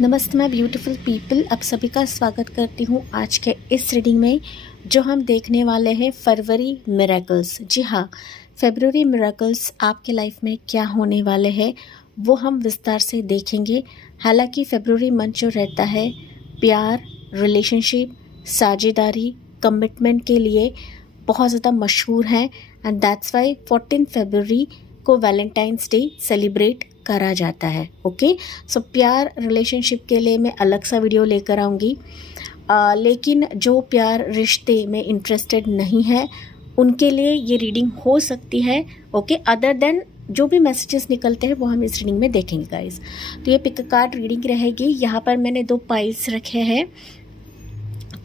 नमस्ते मैं beautiful people, आप सभी का स्वागत करती हूँ आज के इस रीडिंग में जो हम देखने वाले हैं फरवरी मिरेकल्स। जी हाँ, फरवरी मिरेकल्स आपके लाइफ में क्या होने वाले हैं वो हम विस्तार से देखेंगे। हालांकि फरवरी मंथ जो रहता है प्यार, रिलेशनशिप, साझेदारी, कमिटमेंट के लिए बहुत ज़्यादा मशहूर है एंड दैट्स वाई 14 फरवरी को वैलेंटाइंस डे सेलिब्रेट करा जाता है। ओके, सो प्यार रिलेशनशिप के लिए मैं अलग सा वीडियो लेकर आऊँगी, लेकिन जो प्यार रिश्ते में इंटरेस्टेड नहीं है उनके लिए ये रीडिंग हो सकती है। ओके, अदर देन जो भी मैसेजेस निकलते हैं वो हम इस रीडिंग में देखेंगे गाइस। तो ये पिक कार्ड रीडिंग रहेगी। यहाँ पर मैंने 2 पाइल्स रखे हैं,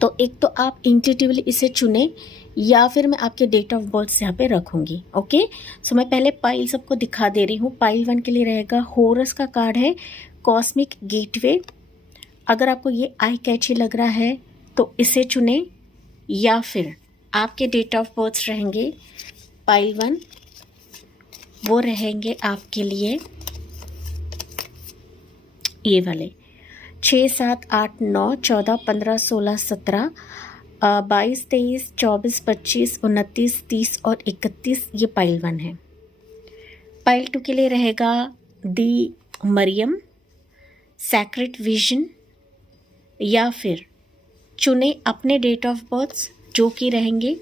तो एक तो आप इंट्यूटिवली इसे चुने या फिर मैं आपके डेट ऑफ बर्थ यहाँ पे रखूँगी। ओके, सो मैं पहले पाइल सबको दिखा दे रही हूँ। पाइल 1 के लिए रहेगा हॉरस का कार्ड है कॉस्मिक गेटवे। अगर आपको ये आई कैची लग रहा है तो इसे चुने, या फिर आपके डेट ऑफ बर्थ रहेंगे पाइल 1, वो रहेंगे आपके लिए ये वाले 6, 7, 8, 9, 14, 15, 16, 17, 22, 23, 24, 25, 29, 30 और 31। ये पाइल 1 है। पाइल 2 के लिए रहेगा दी मरियम, सैक्रेड विजन, या फिर चुने अपने डेट ऑफ बर्थ जो कि रहेंगे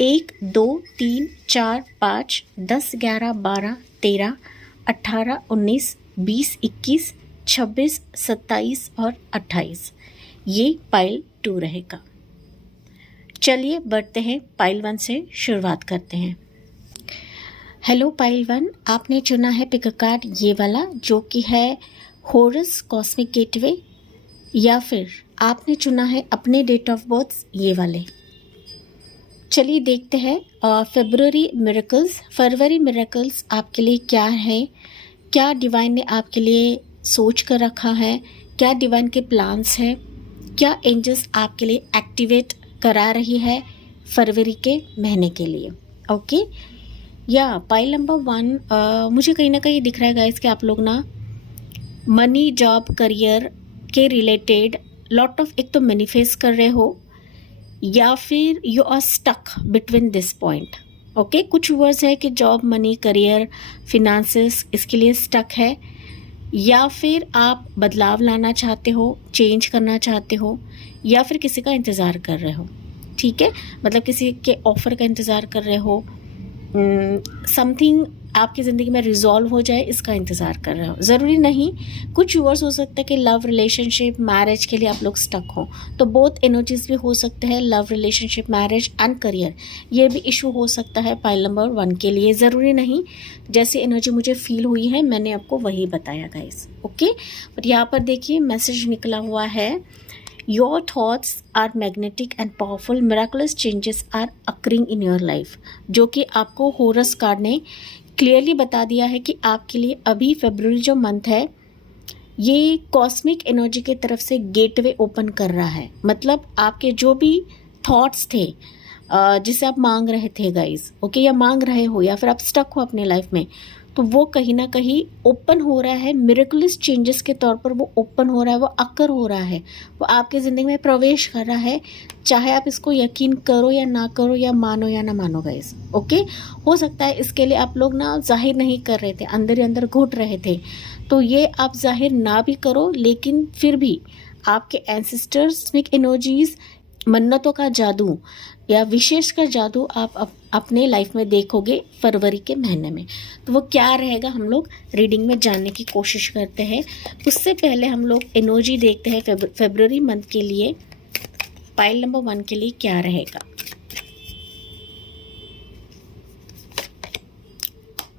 1, 2, 3, 4, 5, 10, 11, 12, 13, 18, 19, 20, 21, 26, 27 और 28। ये पाइल 2 रहेगा। चलिए बढ़ते हैं, पाइल 1 से शुरुआत करते हैं। हेलो पाइल 1, आपने चुना है पिक कार्ड ये वाला जो कि है हॉरस कॉस्मिक गेटवे, या फिर आपने चुना है अपने डेट ऑफ बर्थ ये वाले। चलिए देखते हैं फरवरी मिरेकल्स आपके लिए क्या है, क्या डिवाइन ने आपके लिए सोच कर रखा है, क्या डिवाइन के प्लान्स हैं, क्या एंजल्स आपके लिए एक्टिवेट करा रही है फरवरी के महीने के लिए। ओके, या पाइल नंबर 1 मुझे कहीं ना कहीं दिख रहा है गाइस कि आप लोग ना मनी, जॉब, करियर के रिलेटेड लॉट ऑफ एक तो मैनिफेस्ट कर रहे हो, या फिर you are stuck between this point. Okay, कुछ वर्ड्स है कि जॉब, मनी, करियर, फिनांसेस इसके लिए स्टक है, या फिर आप बदलाव लाना चाहते हो, चेंज करना चाहते हो, या फिर किसी का इंतज़ार कर रहे हो। ठीक है, मतलब किसी के ऑफ़र का इंतज़ार कर रहे हो, समथिंग आपकी ज़िंदगी में रिजॉल्व हो जाए इसका इंतज़ार कर रहे हो। ज़रूरी नहीं, कुछ व्यूअर्स हो सकता है कि लव, रिलेशनशिप, मैरिज के लिए आप लोग स्टक हो, तो बोथ एनर्जीज भी हो सकते हैं, love, relationship, marriage and career. ये भी इशू हो सकता है पाइल नंबर 1 के लिए। ज़रूरी नहीं, जैसी एनर्जी मुझे फील हुई है मैंने आपको वही बताया गाइस। ओके, बट यहाँ पर देखिए मैसेज निकला हुआ है, Your thoughts are magnetic and powerful. Miraculous changes are occurring in your life. जो कि आपको हॉरस कार्ड ने क्लियरली बता दिया है कि आपके लिए अभी फरवरी जो मंथ है ये कॉस्मिक एनर्जी की तरफ से गेटवे ओपन कर रहा है। मतलब आपके जो भी थॉट्स थे जिसे आप मांग रहे थे गाइस, ओके, या मांग रहे हो, या फिर आप स्टक हो अपने लाइफ में, तो वो कहीं ना कहीं ओपन हो रहा है। मिरेकुलस चेंजेस के तौर पर वो ओपन हो रहा है, वो अकर हो रहा है, वो आपकी ज़िंदगी में प्रवेश कर रहा है। चाहे आप इसको यकीन करो या ना करो, या मानो या ना मानो गाइस। ओके, हो सकता है इसके लिए आप लोग ना जाहिर नहीं कर रहे थे, अंदर ही अंदर घुट रहे थे, तो ये आप जाहिर ना भी करो, लेकिन फिर भी आपके एंसेस्टर्स एनर्जीज, मन्नतों का जादू या विशेषकर जादू आप अपने लाइफ में देखोगे फरवरी के महीने में। तो वो क्या रहेगा हम लोग रीडिंग में जानने की कोशिश करते हैं। उससे पहले हम लोग एनर्जी देखते हैं फरवरी मंथ के लिए पाइल नंबर 1 के लिए क्या रहेगा।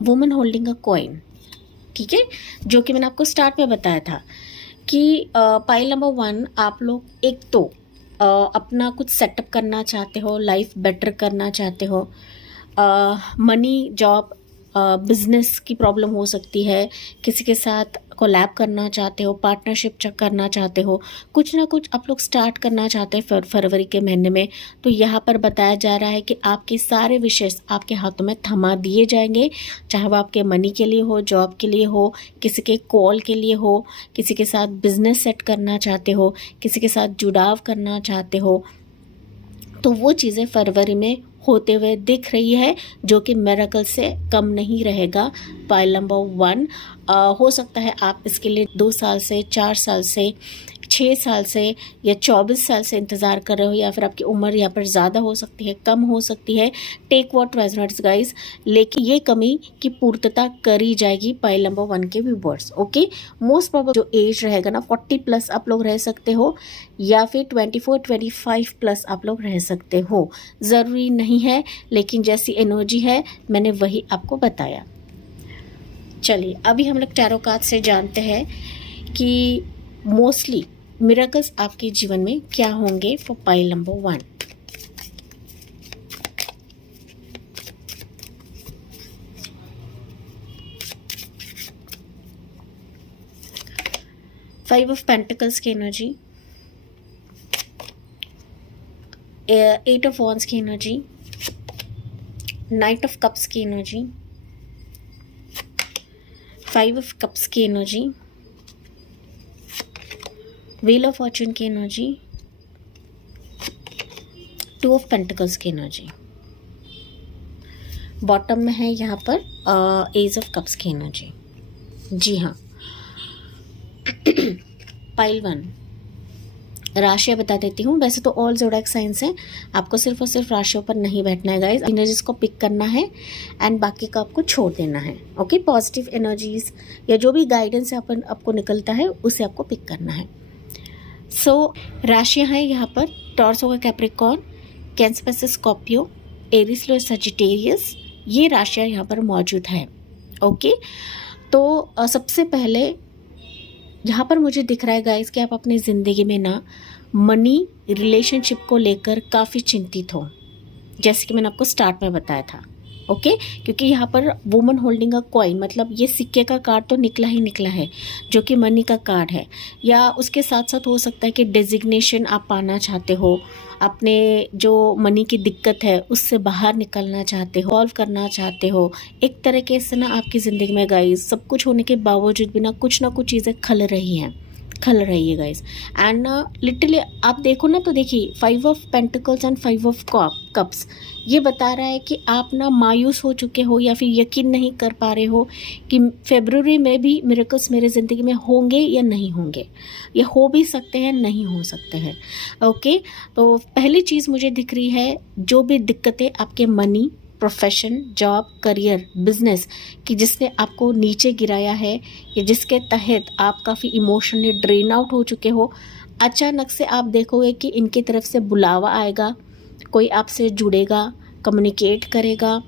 वुमन होल्डिंग अ कॉइन, ठीक है, जो कि मैंने आपको स्टार्ट में बताया था कि पाइल नंबर 1 आप लोग एक तो अपना कुछ सेटअप करना चाहते हो, लाइफ बेटर करना चाहते हो, मनी, जॉब, बिजनेस की प्रॉब्लम हो सकती है, किसी के साथ कोलैब करना चाहते हो, पार्टनरशिप करना चाहते हो, कुछ ना कुछ आप लोग स्टार्ट करना चाहते हैं फरवरी के महीने में। तो यहाँ पर बताया जा रहा है कि आपके सारे विशेष आपके हाथों में थमा दिए जाएंगे, चाहे वो आपके मनी के लिए हो, जॉब के लिए हो, किसी के कॉल के लिए हो, किसी के साथ बिजनेस सेट करना चाहते हो, किसी के साथ जुड़ाव करना चाहते हो, तो वो चीज़ें फरवरी में होते हुए दिख रही है, जो कि मिरेकल से कम नहीं रहेगा। पाइल नंबर 1 हो सकता है आप इसके लिए 2 साल से, 4 साल से, 6 साल से या 24 साल से इंतज़ार कर रहे हो, या फिर आपकी उम्र यहाँ पर ज़्यादा हो सकती है, कम हो सकती है। टेक व्हाट रेजोनेट्स गाइस, लेकिन ये कमी की पूर्तता करी जाएगी पाइल नंबर 1 के व्यूवर्स। ओके, मोस्ट प्रोबेबल जो एज रहेगा ना 40 प्लस आप लोग रह सकते हो, या फिर 24-25 प्लस आप लोग रह सकते हो, ज़रूरी नहीं है, लेकिन जैसी एनर्जी है मैंने वही आपको बताया। चलिए अभी हम लोग टैरो कार्ड से जानते हैं कि मोस्टली मिरेकल्स आपके जीवन में क्या होंगे for pile number 1। Five of pentacles की एनर्जी, 8 ऑफ वॉन्ड्स की एनर्जी, नाइट ऑफ कप्स की एनर्जी, 5 ऑफ कप्स की एनर्जी, व्हील ऑफ फॉर्चून की एनर्जी, 2 ऑफ पेंटिकल्स की एनर्जी। बॉटम में है यहाँ पर एज ऑफ कप्स की एनर्जी। जी हाँ, पाइल 1 राशियाँ बता देती हूँ। वैसे तो ऑल ज़ोडिएक साइंस हैं, आपको सिर्फ और सिर्फ राशियों पर नहीं बैठना है गाइस, एनर्जीज को पिक करना है एंड बाकी का आपको छोड़ देना है। ओके, पॉजिटिव एनर्जीज या जो भी गाइडेंस आपको निकलता है उसे आपको पिक करना है। सो राशियाँ हैं यहाँ पर टॉरस होगा कैप्रिकॉर्न, कैंसर पैसे स्कॉर्पियो, एरीज लो सजिटेरियस, ये राशियाँ यहाँ पर मौजूद है। ओके, तो सबसे पहले यहाँ पर मुझे दिख रहा है गाइस कि आप अपनी ज़िंदगी में ना मनी रिलेशनशिप को लेकर काफ़ी चिंतित हो, जैसे कि मैंने आपको स्टार्ट में बताया था। ओके, क्योंकि यहाँ पर वुमन होल्डिंग अ कॉइन, मतलब ये सिक्के का कार्ड तो निकला ही निकला है, जो कि मनी का कार्ड है। या उसके साथ साथ हो सकता है कि डेजिग्नेशन आप पाना चाहते हो, अपने जो मनी की दिक्कत है उससे बाहर निकलना चाहते हो, सॉल्व करना चाहते हो। एक तरीके से ना आपकी ज़िंदगी में गाइस सब कुछ होने के बावजूद भी ना कुछ चीज़ें खल रही हैं गाइस। एंड लिटरली आप देखो ना, तो देखिए 5 of pentacles and 5 of cups, ये बता रहा है कि आप ना मायूस हो चुके हो या फिर यकीन नहीं कर पा रहे हो कि फरवरी में भी मिरेकल्स मेरे ज़िंदगी में होंगे या नहीं होंगे, या हो भी सकते हैं, नहीं हो सकते हैं। ओके, तो पहली चीज़ मुझे दिख रही है, जो भी दिक्कतें आपके money, profession, job, career, business कि जिसने आपको नीचे गिराया है या जिसके तहत आप काफ़ी इमोशनली ड्रेन आउट हो चुके हो, अचानक से आप देखोगे कि इनकी तरफ से बुलावा आएगा, कोई आपसे जुड़ेगा, कम्युनिकेट करेगा,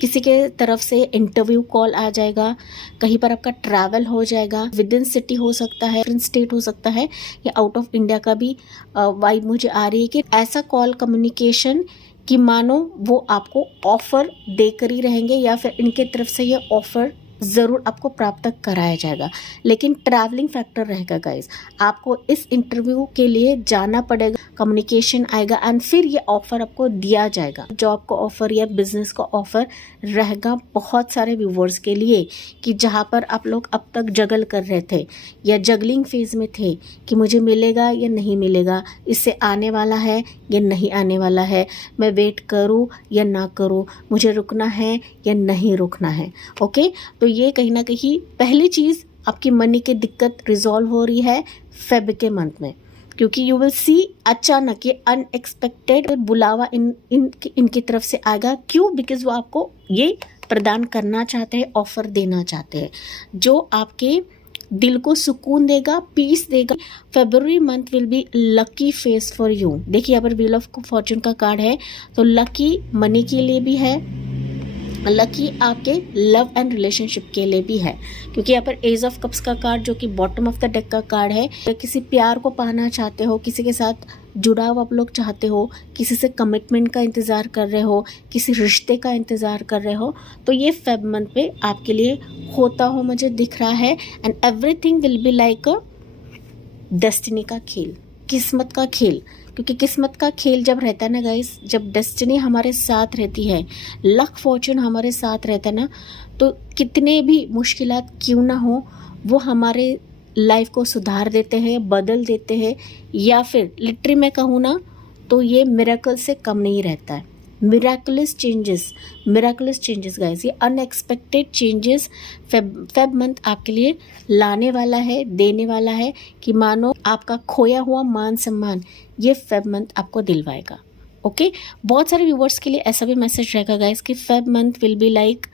किसी के तरफ से इंटरव्यू कॉल आ जाएगा, कहीं पर आपका ट्रैवल हो जाएगा, विद इन सिटी हो सकता है, डिफरेंट स्टेट हो सकता है, या आउट ऑफ इंडिया का भी वाइब मुझे आ रही है कि ऐसा कॉल कम्युनिकेशन कि मानो वो आपको ऑफ़र देकर ही रहेंगे, या फिर इनके तरफ से ये ऑफ़र ज़रूर आपको प्राप्त कराया जाएगा। लेकिन ट्रैवलिंग फैक्टर रहेगा गाइस, आपको इस इंटरव्यू के लिए जाना पड़ेगा, कम्युनिकेशन आएगा एंड फिर ये ऑफ़र आपको दिया जाएगा। जॉब का ऑफ़र या बिजनेस का ऑफ़र रहेगा बहुत सारे व्यूवर्स के लिए, कि जहाँ पर आप लोग अब तक जगल कर रहे थे या जगलिंग फेज में थे कि मुझे मिलेगा या नहीं मिलेगा, इससे आने वाला है या नहीं आने वाला है, मैं वेट करूँ या ना करूँ, मुझे रुकना है या नहीं रुकना है। ओके, तो ये कहीं ना कहीं पहली चीज़ आपकी मनी की दिक्कत रिजॉल्व हो रही है फेब के मंथ में, क्योंकि यू विल सी अचानक ये अनएक्सपेक्टेड बुलावा इनकी तरफ से आएगा। क्यों? बिकॉज वो आपको ये प्रदान करना चाहते हैं, ऑफर देना चाहते हैं, जो आपके दिल को सुकून देगा, पीस देगा। February month will be lucky phase for you. देखिए यहाँ पर व्हील ऑफ फॉर्चून का कार्ड है, तो लकी मनी के लिए भी है, लकी आपके लव एंड रिलेशनशिप के लिए भी है, क्योंकि यहाँ पर एज ऑफ कप्स का कार्ड जो कि बॉटम ऑफ द डेक का कार्ड है, किसी प्यार को पाना चाहते हो, किसी के साथ जुड़ाव आप लोग चाहते हो, किसी से कमिटमेंट का इंतज़ार कर रहे हो, किसी रिश्ते का इंतज़ार कर रहे हो, तो ये फेब मंथ पे आपके लिए होता हो मुझे दिख रहा है। And everything will be like a destiny का खेल, किस्मत का खेल। क्योंकि किस्मत का खेल जब रहता है ना गाइस, जब डेस्टिनी हमारे साथ रहती है, लक फॉर्चून हमारे साथ रहता है ना, तो कितने भी मुश्किलात क्यों ना हो, वो हमारे लाइफ को सुधार देते हैं, बदल देते हैं, या फिर लिटरली मैं कहूँ ना तो ये मिरेकल से कम नहीं रहता है। मिराकुलस चेंजेस गाइस, ये अनएक्सपेक्टेड चेंजेस फेब मंथ आपके लिए लाने वाला है, देने वाला है, कि मानो आपका खोया हुआ मान सम्मान ये फेब मंथ आपको दिलवाएगा। ओके, बहुत सारे व्यूवर्स के लिए ऐसा भी मैसेज रहेगा गाइस कि Feb month will be like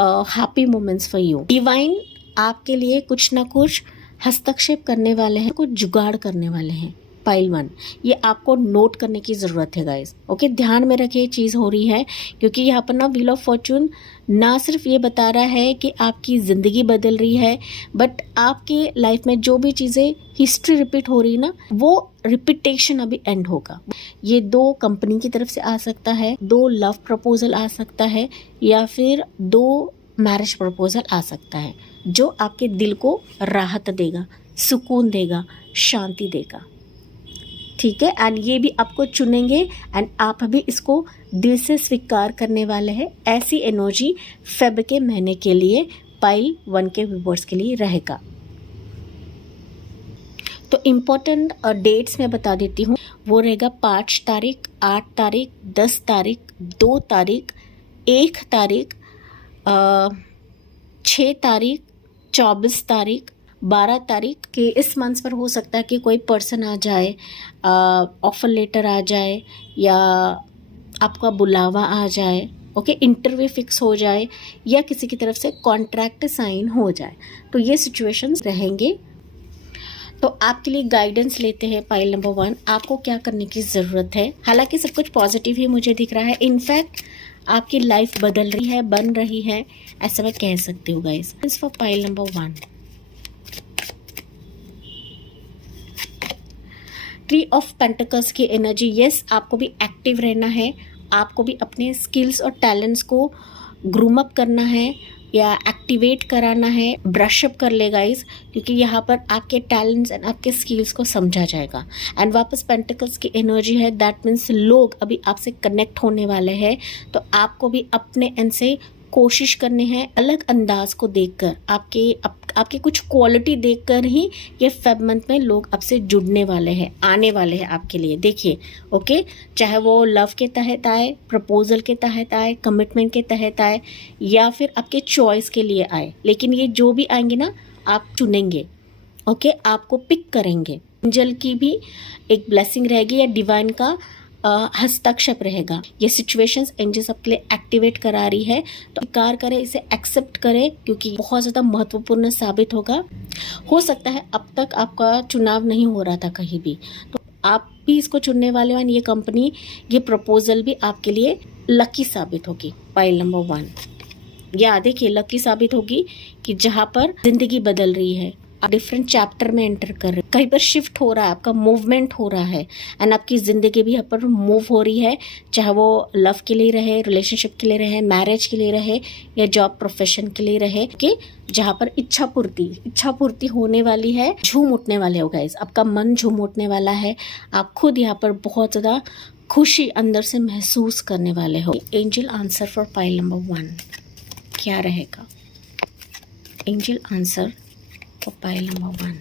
happy moments for you. Divine आपके लिए कुछ ना कुछ हस्तक्षेप करने वाले हैं, कुछ जुगाड़ करने वाले हैं। पाइल 1, ये आपको नोट करने की ज़रूरत है गाइस। ओके, ध्यान में रखिए चीज़ हो रही है, क्योंकि यहाँ पर ना व्हील ऑफ फॉर्चून ना सिर्फ ये बता रहा है कि आपकी ज़िंदगी बदल रही है, बट आपके लाइफ में जो भी चीज़ें हिस्ट्री रिपीट हो रही है ना, वो रिपीटेशन अभी एंड होगा। ये 2 कंपनी की तरफ से आ सकता है, 2 लव प्रपोजल आ सकता है, या फिर 2 मैरिज प्रपोजल आ सकता है, जो आपके दिल को राहत देगा, सुकून देगा, शांति देगा। ठीक है, एंड ये भी आपको चुनेंगे एंड आप भी इसको दिल से स्वीकार करने वाले हैं। ऐसी एनर्जी फेब के महीने के लिए पाइल 1 के व्यूअर्स के लिए रहेगा। तो इम्पोर्टेंट डेट्स मैं बता देती हूँ, वो रहेगा 5 तारीख, 8 तारीख, 10 तारीख, 2 तारीख, 1 तारीख, 6 तारीख, 24 तारीख, 12 तारीख के इस मंथ पर हो सकता है कि कोई पर्सन आ जाए, ऑफर लेटर आ जाए, या आपका बुलावा आ जाए। ओके, इंटरव्यू फिक्स हो जाए, या किसी की तरफ से कॉन्ट्रैक्ट साइन हो जाए, तो ये सिचुएशंस रहेंगे। तो आपके लिए गाइडेंस लेते हैं पाइल नंबर 1, आपको क्या करने की ज़रूरत है। हालांकि सब कुछ पॉजिटिव ही मुझे दिख रहा है, इनफैक्ट आपकी लाइफ बदल रही है, बन रही है, ऐसा मैं कह सकती हूँ guys. For pile number 1, tree of pentacles की एनर्जी। यस, आपको भी एक्टिव रहना है, आपको भी अपने स्किल्स और टैलेंट्स को ग्रूम अप करना है या एक्टिवेट कराना है, ब्रशअप कर ले गाइस, क्योंकि यहाँ पर आपके टैलेंट्स एंड आपके स्किल्स को समझा जाएगा। एंड वापस पेंटिकल्स की एनर्जी है, दैट मीन्स लोग अभी आपसे कनेक्ट होने वाले हैं, तो आपको भी अपने एंड से कोशिश करनी है, अलग अंदाज को देखकर, आपके कुछ क्वालिटी देखकर ही ये फेब मंथ में लोग आपसे जुड़ने वाले हैं, आने वाले हैं आपके लिए। देखिए, ओके, चाहे वो लव के तहत आए, प्रपोजल के तहत आए, कमिटमेंट के तहत आए, या फिर आपके चॉइस के लिए आए, लेकिन ये जो भी आएंगे ना, आप चुनेंगे। ओके, आपको पिक करेंगे। एंजल की भी एक ब्लेसिंग रहेगी, या डिवाइन का हस्तक्षेप रहेगा। ये सिचुएशंस एंजल्स आपके लिए एक्टिवेट करा रही है, तो स्वीकार करें, इसे एक्सेप्ट करें, क्योंकि बहुत ज़्यादा महत्वपूर्ण साबित होगा। हो सकता है अब तक आपका चुनाव नहीं हो रहा था कहीं भी, तो आप भी इसको चुनने वाले हैं। ये कंपनी, ये प्रपोजल भी आपके लिए लकी साबित होगी। पाइल नंबर 1, या देखिए लकी साबित होगी कि जहाँ पर जिंदगी बदल रही है, आप डिफरेंट चैप्टर में एंटर कर रहे हो, कहीं पर शिफ्ट हो रहा है, आपका मूवमेंट हो रहा है, एंड आपकी ज़िंदगी भी यहाँ पर मूव हो रही है, चाहे वो लव के लिए रहे, रिलेशनशिप के लिए रहे, मैरिज के लिए रहे, या जॉब प्रोफेशन के लिए रहे, कि जहाँ पर इच्छा पूर्ति होने वाली है, झूम उठने वाले हो गाइस, आपका मन झूम उठने वाला है, आप खुद यहाँ पर बहुत ज़्यादा खुशी अंदर से महसूस करने वाले हो। Angel answer for pile number 1 क्या रहेगा? Angel answer for pile number 1,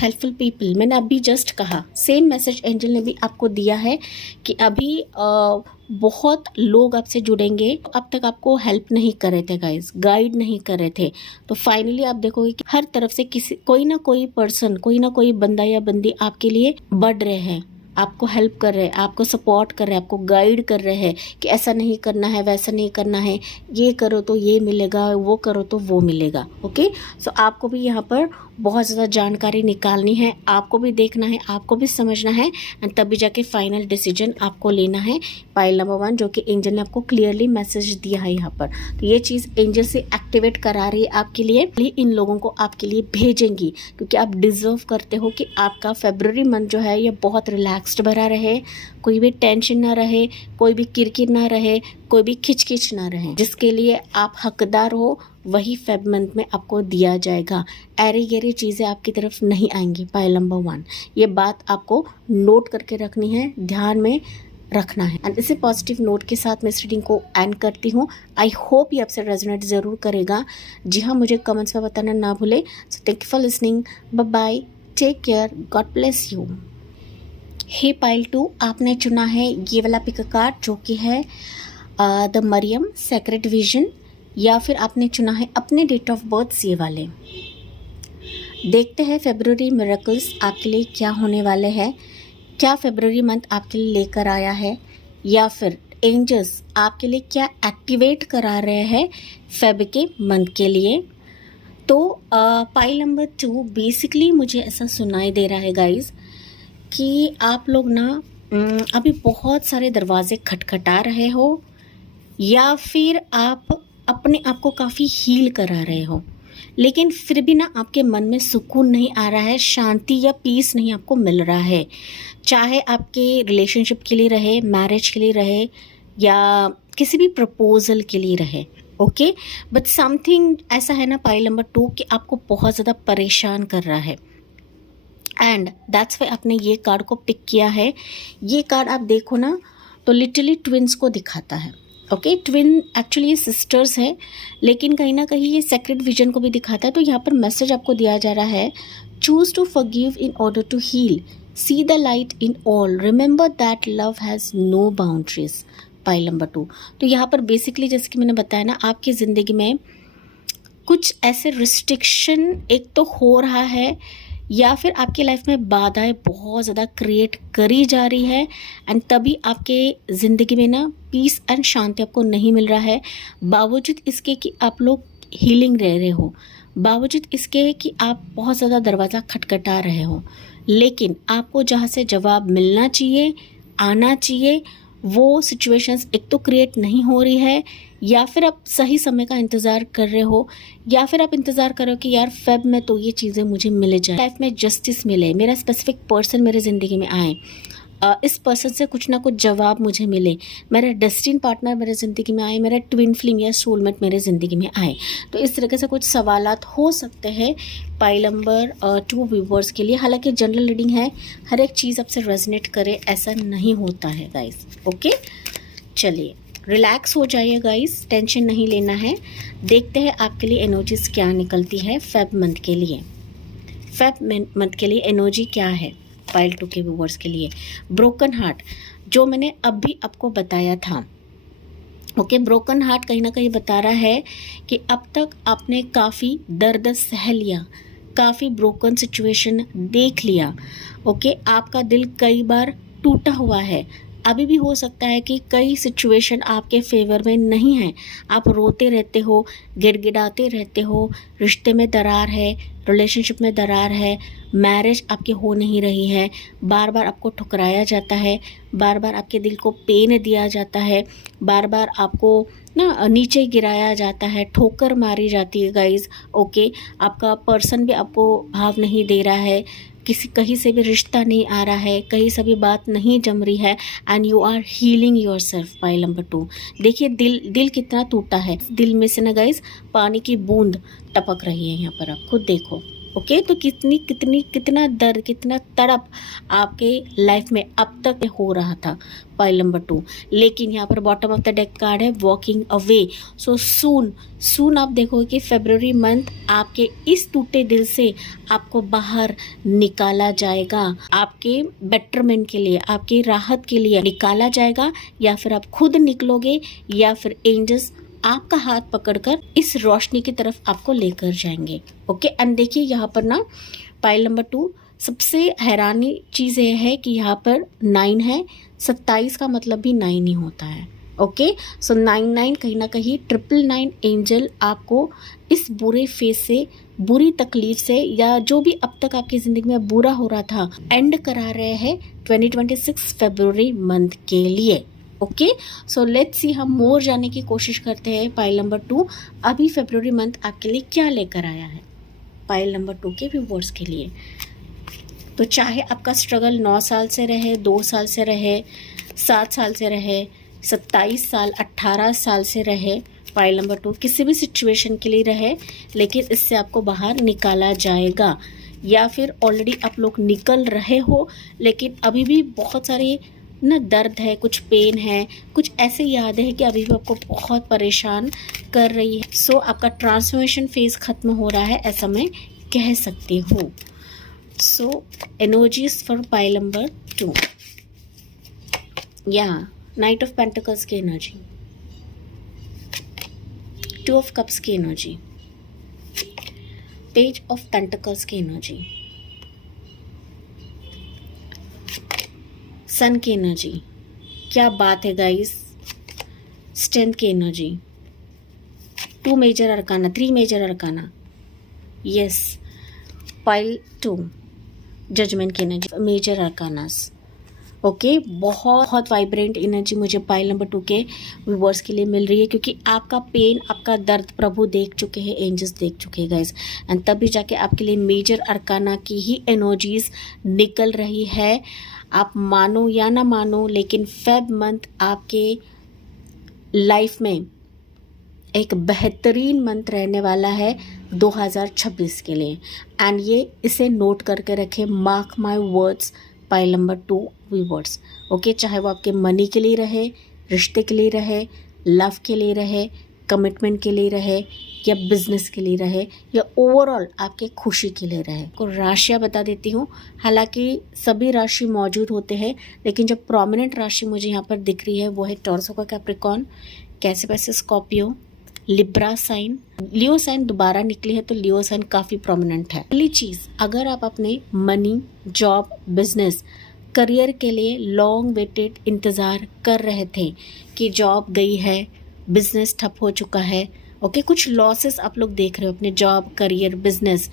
helpful people. मैंने अभी जस्ट कहा, सेम मैसेज एंजल ने भी आपको दिया है कि अभी बहुत लोग आपसे जुड़ेंगे, अब तक आपको हेल्प नहीं कर रहे थे गाइस, गाइड नहीं कर रहे थे, तो फाइनली आप देखोगे कि हर तरफ से कोई ना कोई पर्सन, कोई ना कोई बंदा या बंदी आपके लिए बढ़ रहे हैं, आपको हेल्प कर रहे हैं, आपको सपोर्ट कर रहे हैं, आपको गाइड कर रहे हैं कि ऐसा नहीं करना है, वैसा नहीं करना है, ये करो तो ये मिलेगा, वो करो तो वो मिलेगा। ओके, सो आपको भी यहाँ पर बहुत ज़्यादा जानकारी निकालनी है, आपको भी देखना है, आपको भी समझना है, एंड तभी जाके फाइनल डिसीजन आपको लेना है। पाइल नंबर 1 जो कि एंजल ने आपको क्लियरली मैसेज दिया है यहाँ पर, तो ये चीज़ एंजल से एक्टिवेट करा रही है आपके लिए। इन लोगों को आपके लिए भेजेंगी क्योंकि आप डिजर्व करते हो कि आपका फरवरी मंथ जो है ये बहुत रिलैक्स्ड भरा रहे, कोई भी टेंशन ना रहे, कोई भी किरकिर ना रहे, कोई भी खिचखिच ना रहे। जिसके लिए आप हकदार हो वही फेब मंथ में आपको दिया जाएगा। ऐरी गैरी चीज़ें आपकी तरफ नहीं आएंगी। पाइल नंबर 1, ये बात आपको नोट करके रखनी है, ध्यान में रखना है। एंड इसी पॉजिटिव नोट के साथ मैं इस रीडिंग को एंड करती हूँ। आई होप ये आपसे रेजोनेट ज़रूर करेगा। जी हाँ, मुझे कमेंट्स में बताना ना भूले। So thank you for listening, bye bye, take care, God bless you. Hey pile 2, आपने चुना है ये वाला पिक कार्ड जो कि है द मरियम सेक्रेट विजन, या फिर आपने चुना है अपने डेट ऑफ बर्थ ये वाले। देखते हैं फरवरी मिरेकल्स आपके लिए क्या होने वाले हैं, क्या फरवरी मंथ आपके लिए लेकर आया है, या फिर एंजल्स आपके लिए क्या एक्टिवेट करा रहे हैं फेब के मंथ के लिए। तो पाइल नंबर 2 बेसिकली मुझे ऐसा सुनाई दे रहा है गाइज कि आप लोग ना अभी बहुत सारे दरवाजे खटखटा रहे हो, या फिर आप अपने आप को काफ़ी हील करा रहे हो, लेकिन फिर भी ना आपके मन में सुकून नहीं आ रहा है, शांति या पीस नहीं आपको मिल रहा है। चाहे आपके रिलेशनशिप के लिए रहे, मैरिज के लिए रहे, या किसी भी प्रपोजल के लिए रहे। ओके, बट समथिंग ऐसा है ना पाइल नंबर 2 कि आपको बहुत ज़्यादा परेशान कर रहा है, एंड दैट्स वाई आपने ये कार्ड को पिक किया है। ये कार्ड आप देखो ना तो लिटरली ट्विन्स को दिखाता है। ओके, ट्विन एक्चुअली ये सिस्टर्स हैं, लेकिन कहीं ना कहीं ये सेक्रेट विजन को भी दिखाता है। तो यहाँ पर मैसेज आपको दिया जा रहा है, choose to forgive in order to heal, see the light in all, remember that love has no boundaries. Pile number 2, तो यहाँ पर बेसिकली जैसे कि मैंने बताया ना, आपकी ज़िंदगी में कुछ ऐसे रिस्ट्रिक्शन एक तो हो रहा है, या फिर आपकी लाइफ में बाधाएं बहुत ज़्यादा क्रिएट करी जा रही है, एंड तभी आपके ज़िंदगी में ना पीस एंड शांति आपको नहीं मिल रहा है। बावजूद इसके कि आप लोग हीलिंग रह रहे हो, बावजूद इसके कि आप बहुत ज़्यादा दरवाज़ा खटखटा रहे हो, लेकिन आपको जहाँ से जवाब मिलना चाहिए, आना चाहिए, वो सिचुएशंस एक तो क्रिएट नहीं हो रही है, या फिर आप सही समय का इंतज़ार कर रहे हो, या फिर आप इंतज़ार करो कि यार फेब में तो ये चीज़ें मुझे मिल जाए, लाइफ में जस्टिस मिले, मेरा स्पेसिफिक पर्सन मेरे ज़िंदगी में आए, इस पर्सन से कुछ ना कुछ जवाब मुझे मिले, मेरा डेस्टिन पार्टनर मेरे ज़िंदगी में आए, मेरा ट्विन फ्लेम या सोलमेट मेरे ज़िंदगी में आए। तो इस तरीके से कुछ सवालात हो सकते हैं पाइल नंबर 2 व्यूवर्स के लिए। हालांकि जनरल रीडिंग है, हर एक चीज़ आपसे रेजोनेट करे ऐसा नहीं होता है गाइस। ओके, चलिए रिलैक्स हो जाइए गाइस, टेंशन नहीं लेना है। देखते हैं आपके लिए एनर्जीज क्या निकलती है फेब मंथ के लिए। फेब मंथ के लिए एनर्जी क्या है पाइल 2 के व्यूवर्स के लिए। ब्रोकन हार्ट, जो मैंने अभी आपको बताया था। ओके, ब्रोकन हार्ट कहीं ना कहीं बता रहा है कि अब तक आपने काफ़ी दर्द सह लिया, काफ़ी ब्रोकन सिचुएशन देख लिया। ओके, आपका दिल कई बार टूटा हुआ है। अभी भी हो सकता है कि कई सिचुएशन आपके फेवर में नहीं है, आप रोते रहते हो, गिड़गिड़ाते रहते हो, रिश्ते में दरार है, रिलेशनशिप में दरार है, मैरिज आपकी हो नहीं रही है, बार बार आपको ठुकराया जाता है, बार बार आपके दिल को पेन दिया जाता है, बार बार आपको ना नीचे गिराया जाता है, ठोकर मारी जाती है गाइज। ओके, आपका पर्सन भी आपको भाव नहीं दे रहा है, कहीं से भी रिश्ता नहीं आ रहा है, कहीं से भी बात नहीं जम रही है, and you are healing yourself. Pile number 2, देखिए दिल कितना टूटा है, दिल में से ना गाइज पानी की बूंद टपक रही है, यहाँ पर आप खुद देखो। ओके, तो कितना दर्द, कितना तड़प आपके लाइफ में अब तक हो रहा था पाइल नंबर 2। लेकिन यहाँ पर bottom of the deck card है वॉकिंग अवे। सो सून आप देखोगे कि फरवरी मंथ आपके इस टूटे दिल से आपको बाहर निकाला जाएगा, आपके बेटरमेंट के लिए, आपकी राहत के लिए निकाला जाएगा, या फिर आप खुद निकलोगे, या फिर एंजल्स आपका हाथ पकड़कर इस रोशनी की तरफ आपको लेकर जाएंगे। ओके, एंड देखिए यहाँ पर ना पाइल नंबर 2 सबसे हैरानी चीज़ ये है कि यहाँ पर 9 है, 27 का मतलब भी 9 ही होता है। ओके, सो 9 कहीं ना कहीं 999 एंजल आपको इस बुरे फेज से, बुरी तकलीफ से, या जो भी अब तक आपकी ज़िंदगी में बुरा हो रहा था, एंड करा रहे हैं 2026 फरवरी मंथ के लिए। ओके, सो लेट्स सी, हम मोर जाने की कोशिश करते हैं पाइल नंबर 2 अभी फरवरी मंथ आपके लिए क्या लेकर आया है पाइल नंबर 2 के व्यूवर्स के लिए। तो चाहे आपका स्ट्रगल 9 साल से रहे, 2 साल से रहे, 7 साल से रहे, 27 साल, 18 साल से रहे, पाइल नंबर 2 किसी भी सिचुएशन के लिए रहे, लेकिन इससे आपको बाहर निकाला जाएगा। या फिर ऑलरेडी आप लोग निकल रहे हो, लेकिन अभी भी बहुत सारे ना दर्द है, कुछ पेन है, कुछ ऐसे यादें हैं कि अभी भी आपको बहुत परेशान कर रही है। सो आपका ट्रांसफॉर्मेशन फेज खत्म हो रहा है, ऐसा मैं कह सकती हूँ। So energies for pile number 2, या नाइट ऑफ पेंटिकल्स की एनर्जी, 2 ऑफ कप्स की एनर्जी, पेज ऑफ पेंटिकल्स की एनर्जी, सन की एनर्जी, क्या बात है गाइस, स्ट्रेंथ की energy, 2 major arcana, 3 major arcana, yes, pile 2 judgement की एनर्जी, मेजर अरकानास। ओके, बहुत वाइब्रेंट एनर्जी मुझे पाइल नंबर 2 के व्यूअर्स के लिए मिल रही है, क्योंकि आपका पेन, आपका दर्द प्रभु देख चुके हैं, एंजल्स देख चुके हैं गाइस, एंड तभी जाके आपके लिए मेजर अरकाना की ही एनर्जीज निकल रही है। आप मानो या ना मानो, लेकिन फेब मंथ आपके लाइफ में एक बेहतरीन मंथ रहने वाला है 2026 के लिए, एंड ये इसे नोट करके रखें, mark my words pile number 2 viewers. Okay, चाहे वो आपके मनी के लिए रहे, रिश्ते के लिए रहे, लव के लिए रहे, कमिटमेंट के लिए रहे, या बिजनेस के लिए रहे, या ओवरऑल आपके खुशी के लिए रहे। को राशियाँ बता देती हूँ, हालांकि सभी राशि मौजूद होते हैं, लेकिन जो प्रोमिनेंट राशि मुझे यहाँ पर दिख रही है वो है टॉरस का कैप्रिकॉर्न, कैसे पैसे स्कॉर्पियो, लिब्रा साइन, लियो साइन दोबारा निकली है, तो लियो साइन काफ़ी प्रोमिनेंट है। पहली चीज़, अगर आप अपने मनी, जॉब, बिजनेस, करियर के लिए लॉन्ग वेटेड इंतज़ार कर रहे थे कि जॉब गई है, बिजनेस ठप हो चुका है, ओके, कुछ लॉसेस आप लोग देख रहे हो अपने job, career, business,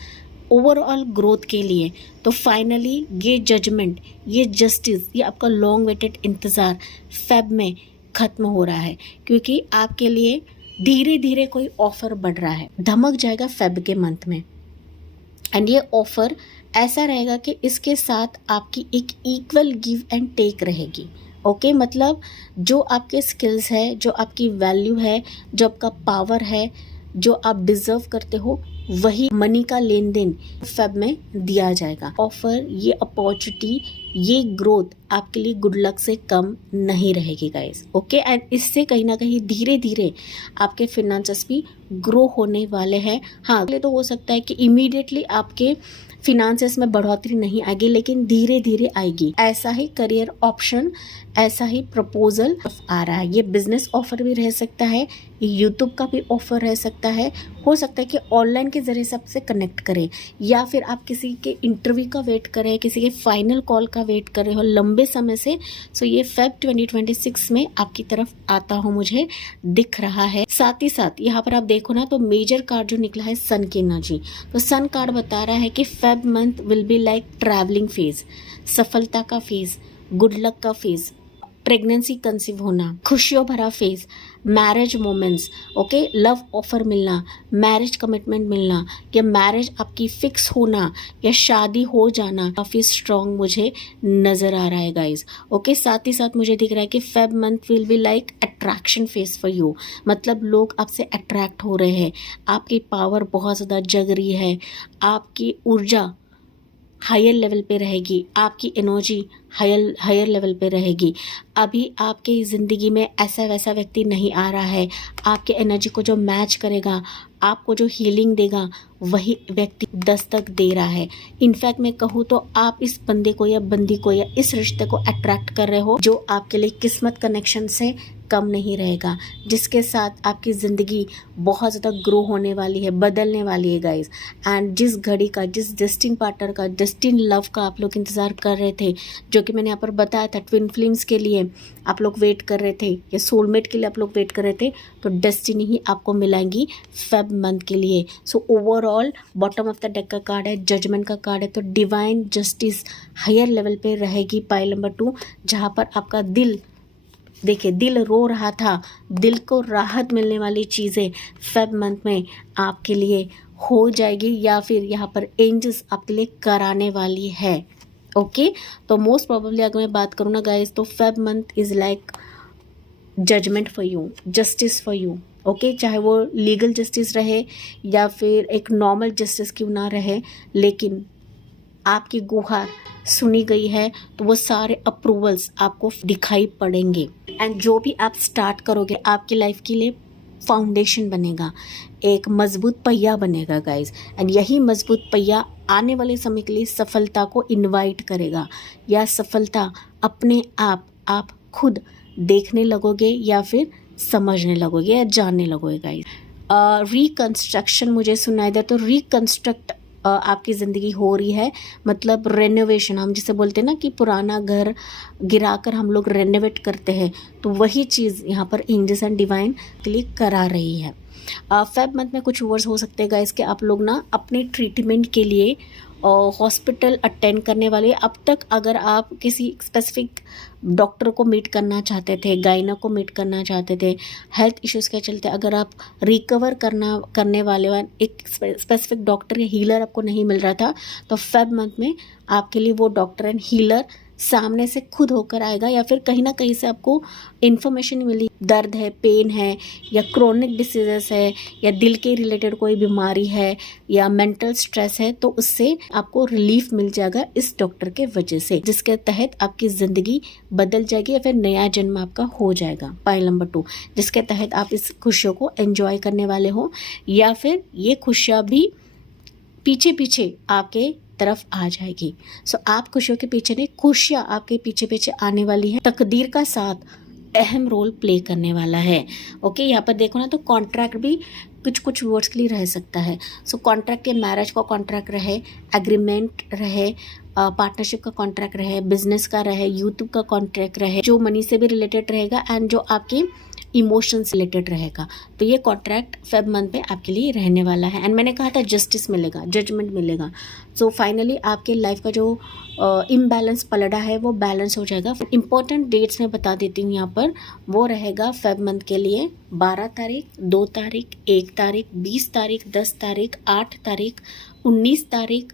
overall growth के लिए, तो फाइनली ये जजमेंट, ये जस्टिस, ये आपका लॉन्ग वेटेड इंतज़ार फेब में ख़त्म हो रहा है, क्योंकि आपके लिए धीरे धीरे कोई ऑफर बढ़ रहा है, धमक जाएगा फेब के मंथ में, एंड ये ऑफर ऐसा रहेगा कि इसके साथ आपकी एक इक्वल गिव एंड टेक रहेगी। ओके, मतलब जो आपके स्किल्स है, जो आपकी वैल्यू है, जो आपका पावर है, जो आप डिजर्व करते हो, वही मनी का लेन देन फेब में दिया जाएगा। ऑफर, ये अपॉर्चुनिटी, ये ग्रोथ आपके लिए गुड लक से कम नहीं रहेगी गाइस। ओके, एंड इससे कहीं ना कहीं धीरे धीरे आपके फिनेंसेस भी ग्रो होने वाले हैं। हाँ, तो हो सकता है कि इमीडिएटली आपके फिनेंसेस में बढ़ोतरी नहीं आएगी, लेकिन धीरे धीरे आएगी। ऐसा ही करियर ऑप्शन, ऐसा ही प्रपोजल आ रहा है। ये बिजनेस ऑफर भी रह सकता है, यूट्यूब का भी ऑफर रह सकता है, हो सकता है कि ऑनलाइन के ज़रिए सबसे कनेक्ट करें, या फिर आप किसी के इंटरव्यू का वेट कर रहे हैं, किसी के फाइनल कॉल का वेट कर रहे हो लंबे समय से। सो ये फेब 2026 में आपकी तरफ आता हो मुझे दिख रहा है। साथ ही साथ यहाँ पर आप देखो ना, तो मेजर कार्ड जो निकला है सन की एनर्जी, तो सन कार्ड बता रहा है कि Feb month will be like travelling phase, सफलता का फेज, गुड लक का फेज, प्रेगनेंसी कंसीव होना, खुशियों भरा phase, marriage moments, okay, love offer मिलना, मैरिज कमिटमेंट मिलना, या मैरिज आपकी फिक्स होना, या शादी हो जाना काफ़ी स्ट्रॉन्ग मुझे नज़र आ रहा है गाइज। ओके, साथ ही साथ मुझे दिख रहा है कि Feb month will be like attraction phase for you, मतलब लोग आपसे अट्रैक्ट हो रहे हैं, आपकी पावर बहुत ज़्यादा जग रही है, आपकी ऊर्जा हायर लेवल पे रहेगी, आपकी एनर्जी हायर लेवल पे रहेगी। अभी आपके ज़िंदगी में ऐसा वैसा व्यक्ति नहीं आ रहा है, आपके एनर्जी को जो मैच करेगा, आपको जो हीलिंग देगा, वही व्यक्ति दस्तक दे रहा है। इनफैक्ट मैं कहूँ तो आप इस बंदे को या बंदी को या इस रिश्ते को अट्रैक्ट कर रहे हो जो आपके लिए किस्मत कनेक्शन से कम नहीं रहेगा, जिसके साथ आपकी ज़िंदगी बहुत ज़्यादा ग्रो होने वाली है, बदलने वाली है गाइस। एंड जिस घड़ी का, जिस डेस्टिन पार्टनर का, डेस्टिन लव का आप लोग इंतज़ार कर रहे थे, जो कि मैंने यहाँ पर बताया था, ट्विन फ्लेम्स के लिए आप लोग वेट कर रहे थे या सोलमेट के लिए आप लोग वेट कर रहे थे, तो डेस्टिनी ही आपको मिलेंगी फेब मंथ के लिए। So overall bottom of the deck का कार्ड है, जजमेंट का कार्ड है, तो डिवाइन जस्टिस हायर लेवल पे रहेगी पाइल नंबर 2, जहाँ पर आपका दिल, देखिए दिल रो रहा था, दिल को राहत मिलने वाली चीज़ें फेब मंथ में आपके लिए हो जाएगी, या फिर यहाँ पर एंजल्स आपके लिए कराने वाली है। ओके, तो मोस्ट प्रोबेबली अगर मैं बात करूँ ना गाइस, तो Feb month is like judgement for you, justice for you. Okay, चाहे वो लीगल जस्टिस रहे या फिर एक नॉर्मल जस्टिस क्यों ना रहे, लेकिन आपकी गुहार सुनी गई है, तो वो सारे अप्रूवल्स आपको दिखाई पड़ेंगे। एंड जो भी आप स्टार्ट करोगे आपकी लाइफ के लिए फाउंडेशन बनेगा, एक मजबूत पहिया बनेगा गाइज। एंड यही मजबूत पहिया आने वाले समय के लिए सफलता को इनवाइट करेगा, या सफलता अपने आप खुद देखने लगोगे या फिर समझने लगोगे या जानने लगोगे गाइज। रिकंस्ट्रक्शन मुझे सुनाई दे, तो रिकंस्ट्रक्ट आपकी ज़िंदगी हो रही है, मतलब रेनोवेशन, हम जिसे बोलते हैं ना कि पुराना घर गिराकर हम लोग रेनोवेट करते हैं, तो वही चीज़ यहाँ पर एंजल्स एंड डिवाइन के लिए करा रही है। फेब मंथ में कुछ वर्ड्स हो सकते हैं गाइस कि आप लोग ना अपने ट्रीटमेंट के लिए हॉस्पिटल अटेंड करने वाले। अब तक अगर आप किसी स्पेसिफिक डॉक्टर को मीट करना चाहते थे, गायना को मीट करना चाहते थे, हेल्थ इश्यूज़ के चलते अगर आप रिकवर करने वाले एक स्पेसिफिक डॉक्टर या हीलर आपको नहीं मिल रहा था, तो फेब मंथ में आपके लिए वो डॉक्टर एंड हीलर सामने से खुद होकर आएगा, या फिर कहीं ना कहीं से आपको इन्फॉर्मेशन मिली, दर्द है, पेन है, या क्रोनिक डिसीजेस है, या दिल के रिलेटेड कोई बीमारी है, या मेंटल स्ट्रेस है, तो उससे आपको रिलीफ मिल जाएगा इस डॉक्टर के वजह से, जिसके तहत आपकी ज़िंदगी बदल जाएगी या फिर नया जन्म आपका हो जाएगा। पाइल नंबर 2, जिसके तहत आप इस खुशियों को एंजॉय करने वाले हो, या फिर ये खुशियाँ भी पीछे पीछे आपके तरफ आ जाएगी। सो आप खुशियों के पीछे नहीं, खुशियाँ आपके पीछे पीछे आने वाली है। तकदीर का साथ अहम रोल प्ले करने वाला है। ओके, यहाँ पर देखो ना, तो कॉन्ट्रैक्ट भी कुछ वर्ड्स के लिए रह सकता है। सो कॉन्ट्रैक्ट के मैरिज का कॉन्ट्रैक्ट रहे, एग्रीमेंट रहे, पार्टनरशिप का कॉन्ट्रैक्ट रहे, बिजनेस का रहे, यूट्यूब का कॉन्ट्रैक्ट रहे, जो मनी से भी रिलेटेड रहेगा एंड जो आपके इमोशंस रिलेटेड रहेगा, तो ये कॉन्ट्रैक्ट फेब मंथ में आपके लिए रहने वाला है। एंड मैंने कहा था जस्टिस मिलेगा, जजमेंट मिलेगा। सो फाइनली आपके लाइफ का जो इम्बैलेंस पलड़ा है वो बैलेंस हो जाएगा। इंपॉर्टेंट डेट्स मैं बता देती हूँ यहाँ पर, वो रहेगा फेब मंथ के लिए 12 तारीख, 2 तारीख, 1 तारीख, 20 तारीख, 10 तारीख, 8 तारीख, 19 तारीख,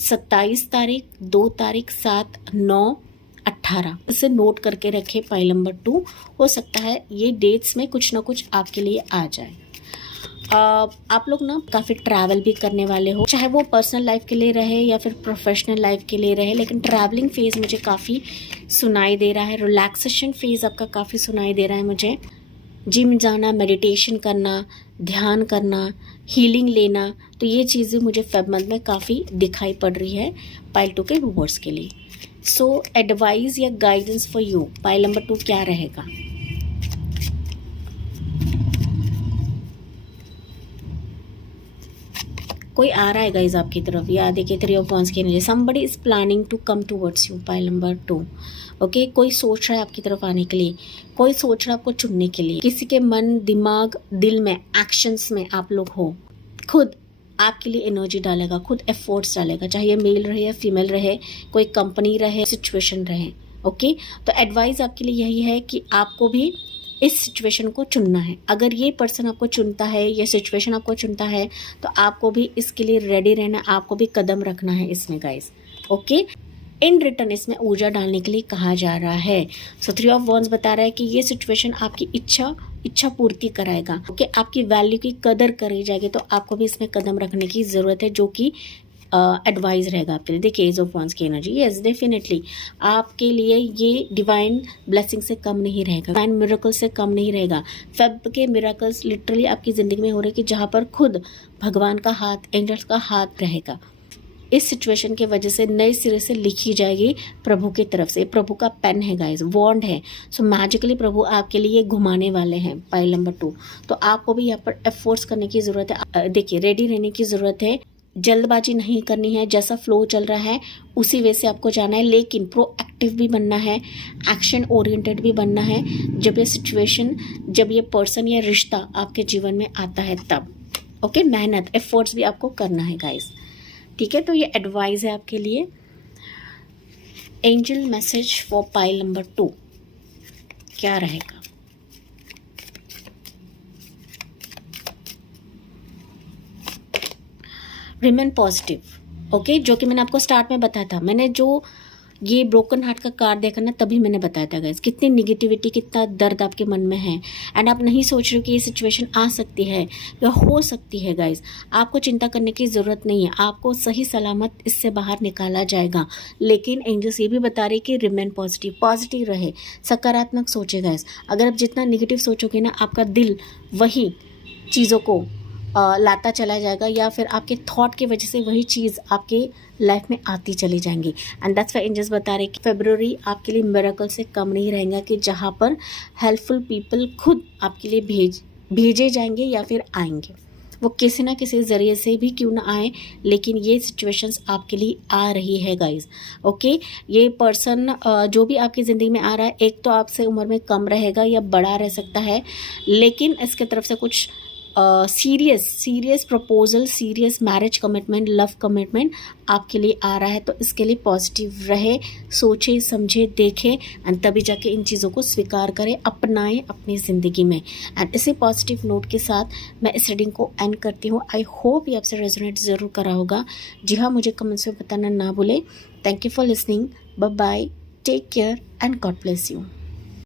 27 तारीख, 2 तारीख, 7, 9, 18। इसे नोट करके रखें पाइल नंबर 2। हो सकता है ये डेट्स में कुछ ना कुछ आपके लिए आ जाए। आप लोग ना काफ़ी ट्रैवल भी करने वाले हो, चाहे वो पर्सनल लाइफ के लिए रहे या फिर प्रोफेशनल लाइफ के लिए रहे, लेकिन ट्रैवलिंग फेज़ मुझे काफ़ी सुनाई दे रहा है। रिलैक्सेशन फेज़ आपका काफ़ी सुनाई दे रहा है मुझे। जिम जाना, मेडिटेशन करना, ध्यान करना, हीलिंग लेना, तो ये चीज़ें मुझे फेब मंथ में काफ़ी दिखाई पड़ रही है पाइल 2 के व्यूअर्स के लिए। सो एडवाइस या guidance for you, pile number 2 क्या रहेगा? कोई आ रहा है गाइज आपकी तरफ, या देखिए 3 ऑफ वांड्स की energy, somebody is planning to come towards you, pile number 2। Okay, कोई सोच रहा है आपकी तरफ आने के लिए, कोई सोच रहा है आपको चुनने के लिए, किसी के मन, दिमाग, दिल में, एक्शंस में आप लोग हो, खुद आपके लिए एनर्जी डालेगा, खुद एफर्ट्स डालेगा, चाहे ये मेल रहे या फीमेल रहे, कोई कंपनी रहे, सिचुएशन रहे। ओके, तो एडवाइस आपके लिए यही है कि आपको भी इस सिचुएशन को चुनना है। अगर ये पर्सन आपको चुनता है, ये सिचुएशन आपको चुनता है, तो आपको भी इसके लिए रेडी रहना, आपको भी कदम रखना है इसमें गाइस। ओके, इन रिटर्न इसमें ऊर्जा डालने के लिए कहा जा रहा है। सो 3 ऑफ वांड्स बता रहा है कि ये सिचुएशन आपकी इच्छा पूर्ति कराएगा। ओके, आपकी वैल्यू की कदर करी जाएगी, तो आपको भी इसमें कदम रखने की ज़रूरत है, जो कि एडवाइस रहेगा आपके लिए। देखिए एज ऑफ वंस की एनर्जी, यस डेफिनेटली आपके लिए ये डिवाइन ब्लेसिंग से कम नहीं रहेगा, डिवाइन मिरेकल से कम नहीं रहेगा। फेब के मिरेकल्स लिटरली आपकी ज़िंदगी में हो रहे कि जहाँ पर खुद भगवान का हाथ, एंजल्स का हाथ रहेगा। इस सिचुएशन की वजह से नए सिरे से लिखी जाएगी प्रभु की तरफ से। प्रभु का पेन है गाइस, वॉन्ड है। सो मैजिकली प्रभु आपके लिए घुमाने वाले हैं। पाइल नंबर 2, तो आपको भी यहाँ पर एफर्ट्स करने की ज़रूरत है। देखिए रेडी रहने की ज़रूरत है, जल्दबाजी नहीं करनी है, जैसा फ्लो चल रहा है उसी वे से आपको जाना है, लेकिन प्रोएक्टिव भी बनना है, एक्शन ओरिएंटेड भी बनना है। जब ये सिचुएशन, जब ये पर्सन या रिश्ता आपके जीवन में आता है तब ओके, मेहनत एफर्ट्स भी आपको करना है गाइस, ठीक है। तो ये एडवाइस है आपके लिए। Angel message for pile number 2 क्या रहेगा? रिमेन पॉजिटिव ओके, जो कि मैंने आपको स्टार्ट में बताया था। मैंने जो ये ब्रोकन हार्ट का कार्ड देखा ना, तभी मैंने बताया था गाइस, कितनी निगेटिविटी, कितना दर्द आपके मन में है एंड आप नहीं सोच रहे हो कि ये सिचुएशन आ सकती है या हो सकती है गाइस। आपको चिंता करने की ज़रूरत नहीं है, आपको सही सलामत इससे बाहर निकाला जाएगा। लेकिन एंजल्स ये भी बता रहे कि रिमेन पॉजिटिव, पॉजिटिव रहे, सकारात्मक सोचे गाइस। अगर आप जितना निगेटिव सोचोगे ना, आपका दिल वही चीज़ों को लाता चला जाएगा, या फिर आपके थॉट की वजह से वही चीज़ आपके लाइफ में आती चली जाएंगी। एंड दैट्स व्हाई एंजल्स बता रहे कि फरवरी आपके लिए मिरेकल से कम नहीं रहेगा, कि जहाँ पर हेल्पफुल पीपल खुद आपके लिए भेजे जाएंगे या फिर आएंगे, वो किसी ना किसी ज़रिए से भी क्यों ना आए, लेकिन ये सिचुएशंस आपके लिए आ रही है गाइस ओके। ये पर्सन जो भी आपकी ज़िंदगी में आ रहा है, एक तो आपसे उम्र में कम रहेगा या बड़ा रह सकता है, लेकिन इसके तरफ से कुछ serious proposal, serious marriage commitment, love commitment आपके लिए आ रहा है। तो इसके लिए पॉजिटिव रहे, सोचे समझे देखें एंड तभी जाके इन चीज़ों को स्वीकार करें, अपनाएं अपनी ज़िंदगी में। एंड इसी पॉजिटिव नोट के साथ मैं इस रीडिंग को एंड करती हूँ। आई होप ये आपसे रेजोनेट ज़रूर करा होगा। जी हाँ, मुझे कमेंट्स में बताना ना भूलें। Thank you for listening, bye bye, take care and God bless you.